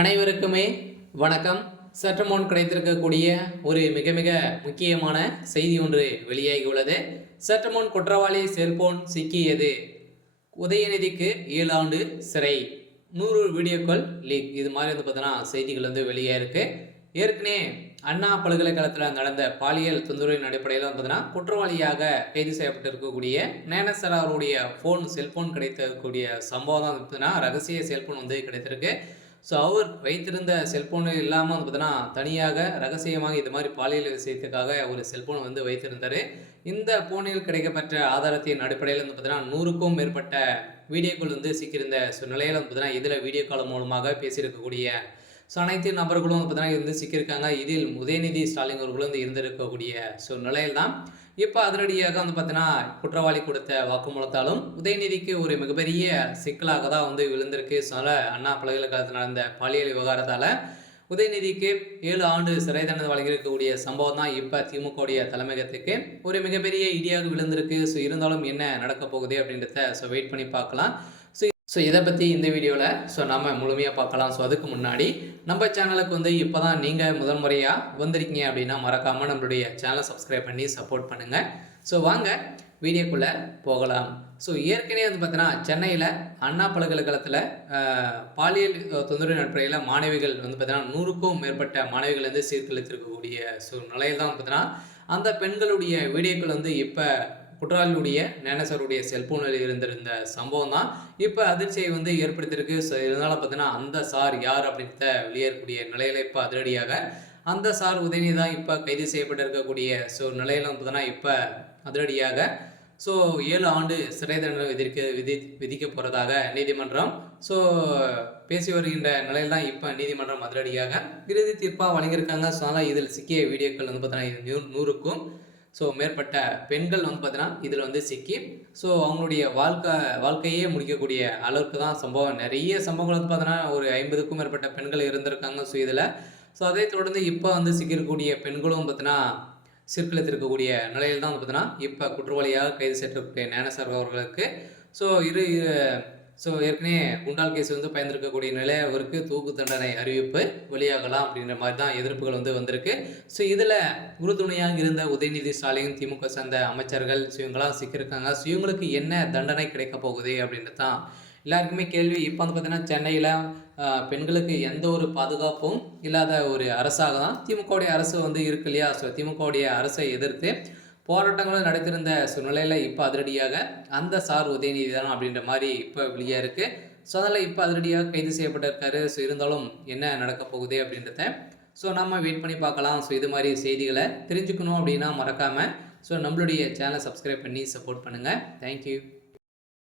அனைவருக்குமே வணக்கம். சற்று முன் கிடைத்திருக்கக்கூடிய ஒரு மிக மிக முக்கியமான செய்தி ஒன்று வெளியாகி உள்ளது. சற்று முன் குற்றவாளி செல்போன் சிக்கியது, உதயநிதிக்கு 7 ஆண்டு சிறை, 100 வீடியோக்கள் லீக். இது மாதிரி பார்த்தீங்கன்னா செய்திகள் வெளியாக இருக்கு. ஏற்கனவே அண்ணா பல்கலைக்கழகத்தில் நடந்த பாலியல் தொந்தரவின் அடிப்படையில் பார்த்தீங்கன்னா குற்றவாளியாக கைது செய்யப்பட்டிருக்கக்கூடிய ஞானசேகர் அவருடைய செல்போன் கிடைத்திருக்கக்கூடிய சம்பவம் தான் பார்த்தீங்கன்னா ரகசிய செல்போன் கிடைத்திருக்கு. ஸோ அவர் வைத்திருந்த செல்ஃபோனு இல்லாமல் பார்த்தீங்கன்னா தனியாக ரகசியமாக இது மாதிரி பாலியல் விஷயத்துக்காக ஒரு செல்ஃபோன் வைத்திருந்தார். இந்த ஃபோனில் கிடைக்கப்பெற்ற ஆதாரத்தின் அடிப்படையில் பார்த்தீங்கன்னா 100க்கும் மேற்பட்ட வீடியோக்கள் சிக்கியிருந்த நிலையில் பார்த்தீங்கன்னா இதில் வீடியோ கால் மூலமாக பேசியிருக்கக்கூடிய அனைத்து நபர்களும் பார்த்தீங்கன்னா சிக்கியிருக்காங்க. இதில் உதயநிதி ஸ்டாலின் அவர்களும் இருந்திருக்கக்கூடிய நிலையில் தான் இப்போ அதிரடியாக பார்த்தீங்கன்னா குற்றவாளி கொடுத்த வாக்குமூலத்தாலும் உதயநிதிக்கு ஒரு மிகப்பெரிய சிக்கலாக தான் விழுந்திருக்கு. அண்ணா பல்கலைக்கழகத்தில் நடந்த பாலியல் விவகாரத்தால் உதயநிதிக்கு 7 ஆண்டு சிறை தண்டனை வழங்கியிருக்கக்கூடிய சம்பவம் தான் இப்போ திமுகவுடைய தலைமையகத்துக்கு ஒரு மிகப்பெரிய இடியாக விழுந்திருக்கு. இருந்தாலும் என்ன நடக்க போகுது அப்படின்றத வெயிட் பண்ணி பார்க்கலாம். இதை பற்றி இந்த வீடியோவில் நம்ம முழுமையாக பார்க்கலாம். அதுக்கு முன்னாடி நம்ம சேனலுக்கு இப்போ தான் நீங்கள் முதல் முறையாக வந்திருக்கீங்க அப்படின்னா மறக்காமல் நம்மளுடைய சேனலை சப்ஸ்கிரைப் பண்ணி சப்போர்ட் பண்ணுங்கள். வாங்க வீடியோக்குள்ளே போகலாம். ஏற்கனவே பார்த்தீங்கன்னா சென்னையில் அண்ணா பல்கலைக்கழகத்தில் பாலியல் தொந்தரவு அடிப்படையில் மாணவிகள் பார்த்தீங்கன்னா 100க்கும் மேற்பட்ட மாணவிகள் சீர்குலைத்திருக்கக்கூடிய நிலையில் தான் பார்த்தீங்கன்னா அந்த பெண்களுடைய வீடியோக்கள் இப்போ குற்றவாளியுடைய ஞானசேகருடைய செல்போனில் இருந்திருந்த சம்பவம் தான் இப்போ அதிர்ச்சியை ஏற்படுத்தியிருக்கு. இதனால் பார்த்தீங்கன்னா அந்த சார் யார் அப்படின்றத வெளியேறக்கூடிய நிலையில் இப்போ அதிரடியாக அந்த சார் உதயநிதி தான் இப்போ கைது செய்யப்பட்டிருக்கக்கூடிய நிலையில் பார்த்தீங்கன்னா இப்போ அதிரடியாக 7 ஆண்டு சிறை தண்டனை விதிக்க போகிறதாக நீதிமன்றம் பேசி வருகின்ற நிலையில் தான் இப்போ நீதிமன்றம் அதிரடியாக இறுதி தீர்ப்பாக வழங்கியிருக்காங்க. அதனால் இதில் சிக்கிய வீடியோக்கள் பார்த்தீங்கன்னா 100க்கும் மேற்பட்ட பெண்கள் பார்த்தீங்கன்னா இதில் சிக்கி அவங்களுடைய வாழ்க்கையே முடிக்கக்கூடிய அளவுக்கு தான் சம்பவம். நிறைய சம்பவங்கள் பார்த்தீங்கன்னா ஒரு 50க்கும் மேற்பட்ட பெண்கள் இருந்திருக்காங்க இதில். அதை தொடர்ந்து இப்போ சிக்கிருக்கக்கூடிய பெண்களும் பார்த்தீங்கன்னா சீர்குலைத்திருக்கக்கூடிய நிலையில் தான் பார்த்தீங்கன்னா இப்போ குற்றவாளியாக கைது செய்யக்கூடிய ஞானசேகர் அவர்களுக்கு ஏற்கனவே குண்டால் கேஸ் பயந்திருக்கக்கூடிய நிலை அவருக்கு தூக்கு தண்டனை அறிவிப்பு வெளியாகலாம் அப்படின்ற மாதிரி தான் எதிர்ப்புகள் வந்திருக்கு. இதில் உறுதுணையாக இருந்த உதயநிதி ஸ்டாலின், திமுக சேர்ந்த அமைச்சர்கள் இவங்களாம் சிக்கியிருக்காங்க. இவங்களுக்கு என்ன தண்டனை கிடைக்க போகுது அப்படின்றது தான் எல்லாருக்குமே கேள்வி. இப்போ பார்த்தீங்கன்னா சென்னையில் பெண்களுக்கு எந்த ஒரு பாதுகாப்பும் இல்லாத ஒரு அரசாக தான் திமுகவுடைய அரசு இருக்கு இல்லையா. திமுகவுடைய அரசை எதிர்த்து போராட்டங்களும் நடத்திருந்த நிலையில் இப்போ அதிரடியாக அந்த சார் உதயநிதி தான் அப்படின்ற மாதிரி இப்போ வெளியாக இருக்குது. அதனால் இப்போ அதிரடியாக கைது செய்யப்பட்டிருக்காரு. இருந்தாலும் என்ன நடக்க போகுது அப்படின்றத நம்ம வெயிட் பண்ணி பார்க்கலாம். இது மாதிரி செய்திகளை தெரிஞ்சுக்கணும் அப்படின்னா மறக்காமல் நம்மளுடைய சேனலை சப்ஸ்கிரைப் பண்ணி சப்போர்ட் பண்ணுங்கள். தேங்க்யூ.